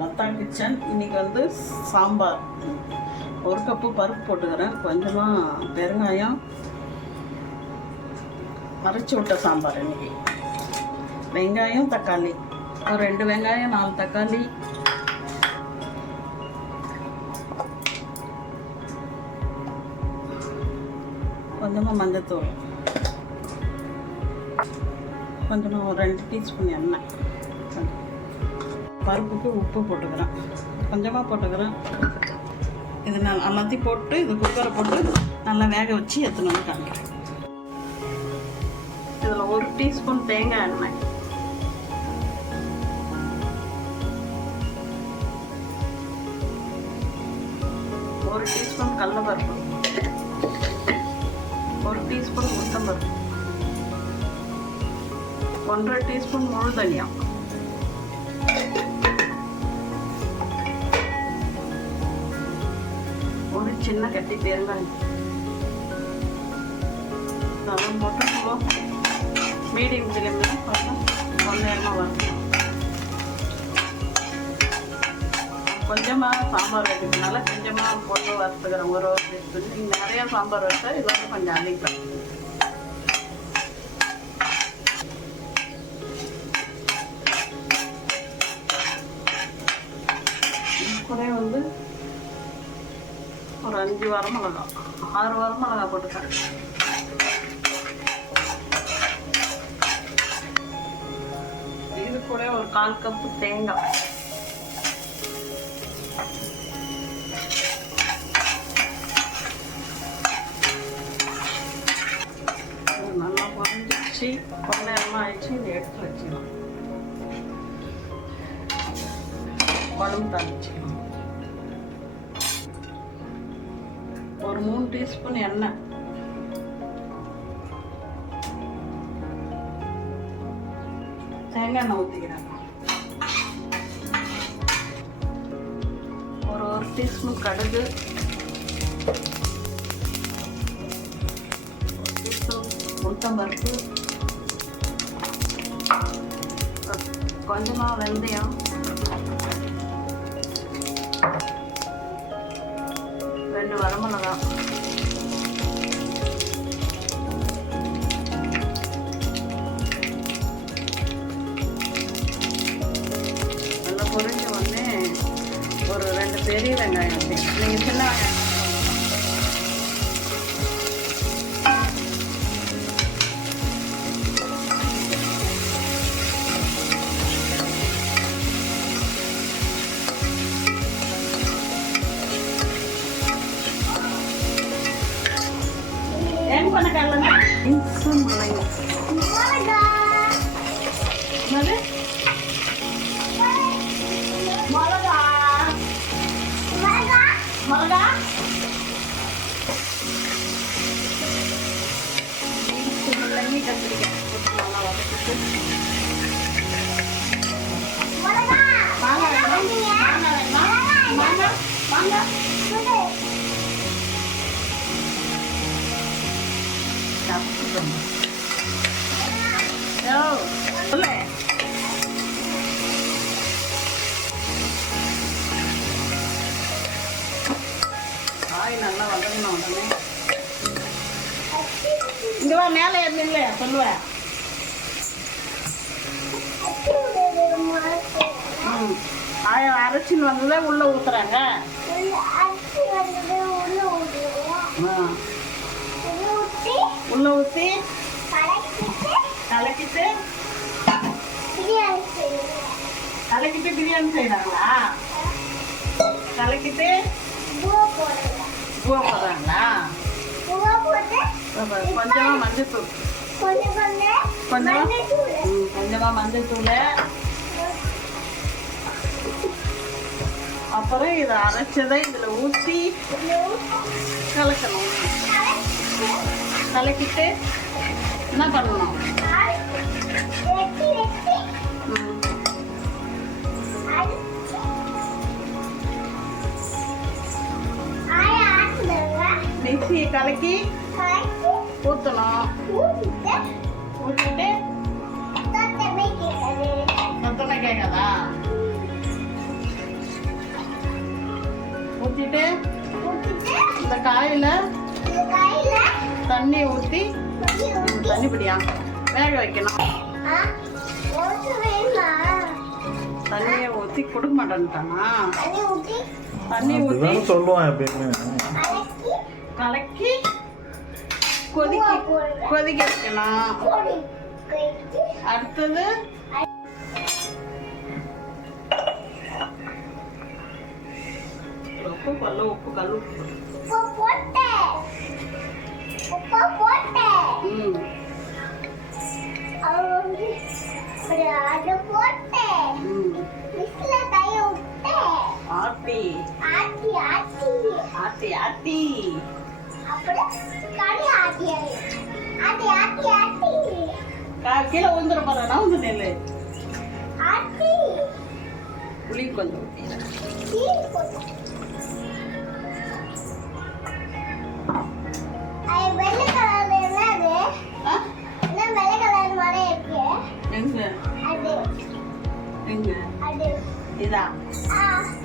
Latha kitchen. இன்றைக்கி வந்து sambar. 1 cup பருப்பு போட்டுக்கிறேன், கொஞ்சமாக பெருங்காயம், அரைச்சி விட்ட சாம்பார். இன்றைக்கி வெங்காயம் தக்காளி, ஒரு 2 வெங்காயம் 4 தக்காளி, கொஞ்சமாக மஞ்சத்தூள், கொஞ்சமாக ஒரு 2 டீஸ்பூன் எண்ணெய், பருப்புக்கு உப்பு போட்டுக்கிறேன், கொஞ்சமாக போட்டுக்கிறேன். இது நான் எல்லாத்தையும் போட்டு இது குக்கரை போட்டு நல்லா வேக வச்சு எடுத்துன்னு காமிக்கிறேன். இதில் 1 டீஸ்பூன் தேங்காய் எண்ணெய், 1 டீஸ்பூன் கடலைப்பருப்பு, 1 டீஸ்பூன் உளுத்தம்பருப்பு, 1.5 டீஸ்பூன் முழு தனியா, 1 சின்ன கட்டி பெருங்காயம். அதெல்லாம் போட்டு மீடியம் ஃப்ளேமில் கொஞ்சம் நேரமாக வரும். கொஞ்சமாக சாம்பார் வைக்கிறதுனால கொஞ்சமாக போட்டு வறுத்துக்கிறேன். ஒரு டீஸ்பூன். நீங்கள் நிறையா சாம்பார் வச்சா இது வந்து கொஞ்சம் அதிகம். கூட வந்து ஒரு 5 வரமிளகா, 6 வரமிளகா போட்டுக்கிறேன். இது கூட ஒரு 1/4 கப்பு தேங்காய், நல்லா பொரிஞ்சிச்சு, கொஞ்ச நேரமாக ஆயிடுச்சு. இதை எடுத்து வச்சுக்கலாம். குழம்பு தாளிச்சுக்கலாம். ஒரு 3 டீஸ்பூன் எண்ணெய், தேங்காய் எண்ணெய் ஊற்றிக்கிறேன். ஒரு 1 டீஸ்பூன் கடுகு, 1 டீஸ்பூன் உளுத்தம்பருப்பு, கொஞ்சமாக வெந்தயம், 2 வரமிளகா, நல்லா பொரிஞ்ச உடனே ஒரு 2 பெரிய வெங்காயம். நீங்கள் சின்ன வெங்காயம் நல்லா வதங்கணும். உடனே இங்கே வா, மேலே ஏறினில்ல சொல்லுவேன். அரைச்சின்னு வந்ததை உள்ள ஊத்துறாங்க. உள்ள ஊற்றி கலக்கிட்டு பிரியாணி செய்யறாங்களா? கலக்கிட்டு பூவை போடுறாங்களா? கொஞ்சமா மஞ்சத்தூள், கொஞ்சமா மஞ்சத்தூள், அப்புறம் இதை அரைச்சதை இதில் ஊற்றி கலக்கணும். கலக்கிட்டு என்ன பண்ணணும்? மிக்சியை கலக்கி ஊற்றணும். ஊற்றிட்டு சத்தமே கேட்காதா? காயில் தண்ணி ஊற்றி தண்ணி பிடியா வேக வைக்கணும். தண்ணியை ஊற்றி கொடுக்க மாட்டேன்ட்டானா? தண்ணி ஊற்றி சொல்லுவான் எப்பயுமே. கலக்கி கொதிக்க வைக்கணும். அடுத்தது உப்பு கல் ஆட்டி ஆட்டி கீழே விழுந்துட போறேன்னா வந்து நெல் புளி கொஞ்சம் எங்க இதா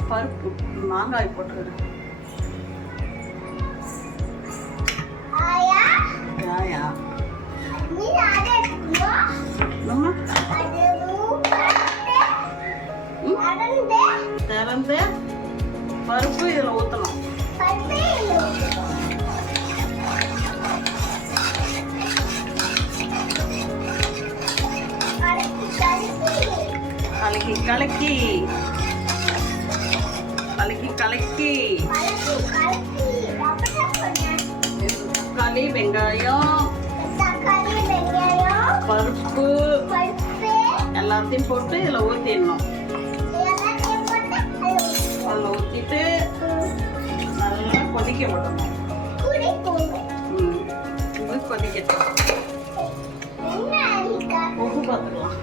பருப்பு மாங்காய் போட்டுக்கிறேன். திறந்து பருப்பு இதில் ஊற்றணும். கலக்கி கலக்கி கலக்கி கலக்கி தக்காளி வெங்காயம் பருப்பு எல்லாத்தையும் போட்டு இதில் ஊற்றிடணும். அதில் ஊற்றிட்டு நல்லா கொதிக்க விடணும். இது கொதிக்கட்டும். உப்பு பார்த்துக்கலாம்.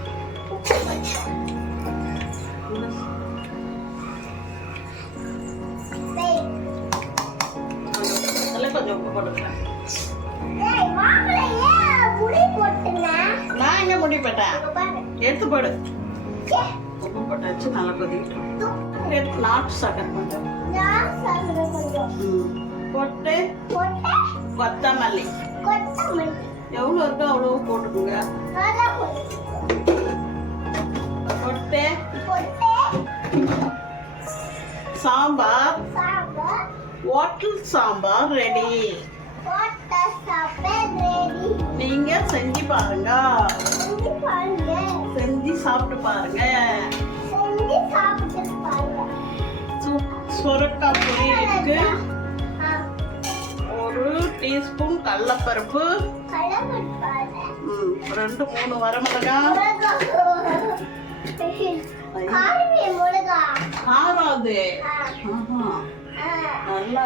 கொஞ்சம் உப்பு போட்டுக்கலாம். நான் எங்க முடி போட்டேன்? எடுத்து போடு. உப்பு போட்டாச்சு. நல்லா கொதிக்கிட்டோம். நாட்டு சக்கரை கொஞ்சம் போட்டு கொத்தமல்லி எவ்வளோ இருக்கோ அவ்வளோ போட்டுக்குங்க. போட்டு சாம்பார் ஹோட்டல் சாம்பார் ரெடி. நீங்க செஞ்சு பாருங்க. செஞ்சு சாப்பிட்டு பாருங்க. சுரக்காய் பொரியலுக்கு 1 டீஸ்பூன் கடலைப்பருப்பு, 2-3 வரமிளகாய். காராது நல்லா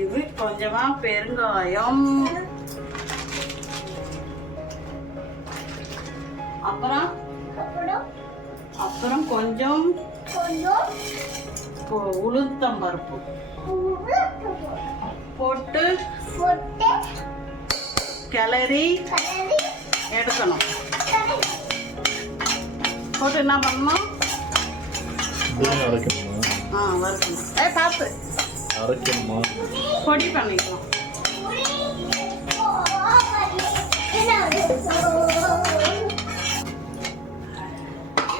இது கொஞ்சமா பெருங்காயம், அப்புறம் கொஞ்சம் உளுத்தம் பருப்பு போட்டு கிளறி எடுக்கணும். போட்டு என்ன பண்ணணும்? வறுக்கணும். பார்த்து பொடி பண்ணிக்கலாம்.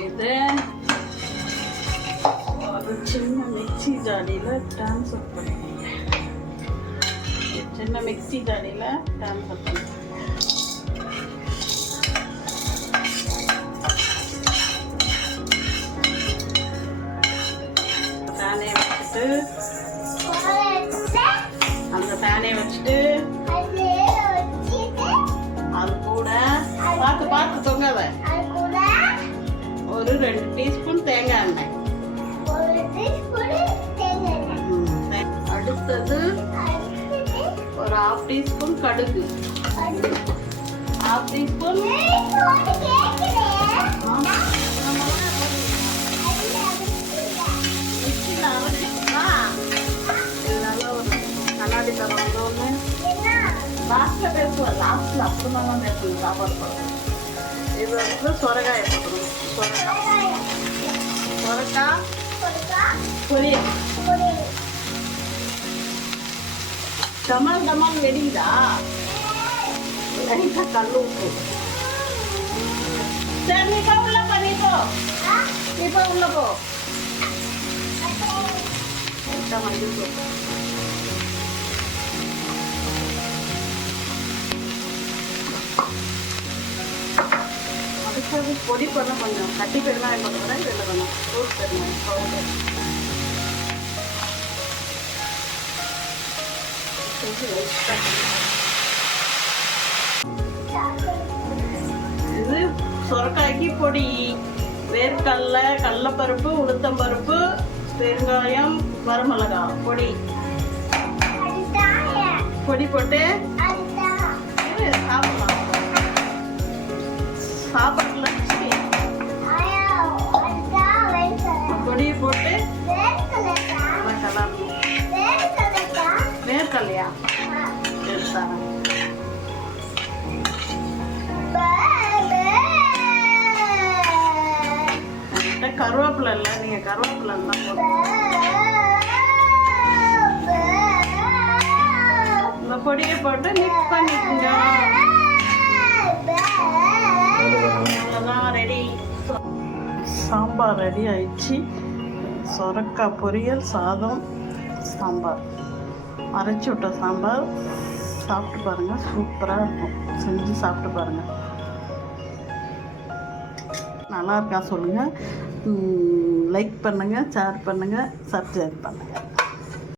இது ஒரு சின்ன மிக்சி ஜாடியில் ட்ரான்ஸ்ஃபர் பண்ணுங்க. சின்ன மிக்சி ஜாடியில் ட்ரான்ஸ்ஃபர் பண்ணுங்க. அந்த பேனை வச்சுட்டு அது கூட பார்த்து தொங்காத ஒரு 2 டீஸ்பூன் தேங்காய் எண்ணெய். அடுத்தது ஒரு 1/2 டீஸ்பூன் கடுகு, 1/2 டீஸ்பூன் கண்ணாடி தரம் வந்தோன்னு லாஸ்ட்டில் பேசுவேன். லாஸ்ட்டில் அப்புறமா தான் பேசணும். சாப்பாடு போடுறோம். இது வந்து சொரக்காயை போட்டுருவோம். சொரக்காய் சொரக்காய் பொரியல். டமால் டமால் வெடிக்குதா? லைட்டாக கல் உப்பு. சரி நீ இப்போ உள்ள போ, நீ இப்போ உள்ள போ. மஞ்சள் தூள். அதுக்காக பொடி பண்ண கொஞ்சம் கட்டி பெருங்காயம் போட்டுக்கிறேன். இதில் கொஞ்சம் ஃப்ரூட் பெருங்காயம் பவுடர். இது சொரக்காய்க்கு பொடி. வேர்க்கடலை, கடலைப்பருப்பு, உளுத்தம்பருப்பு, பெருங்காயம், வரமிளகாய் பொடி பொடி போட்டு சாப்பிடலாம். சாப்பாட்டில் பொடியை போட்டு கலரணும். வேர்க்கடலையா? எடுத்தாங்க. கருவேப்பிலை இல்லை, நீங்கள் கருவேப்பிலை எல்லாம் போட்டு இந்த பொடியை போட்டு மிக்ஸ் பண்ணிக்கோங்க. அவ்வளோதான், ரெடி. சாம்பார் ரெடி ஆயிடுச்சு. சொரக்காய் பொரியல், சாதம், சாம்பார், அரைச்சி விட்ட சாம்பார். சாப்பிட்டு பாருங்கள், சூப்பராக இருக்கும். செஞ்சு சாப்பிட்டு பாருங்கள். நல்லா இருக்கா சொல்லுங்கள். லைக் பண்ணுங்கள், ஷேர் பண்ணுங்கள், சப்ஸ்கிரைப் பண்ணுங்கள்.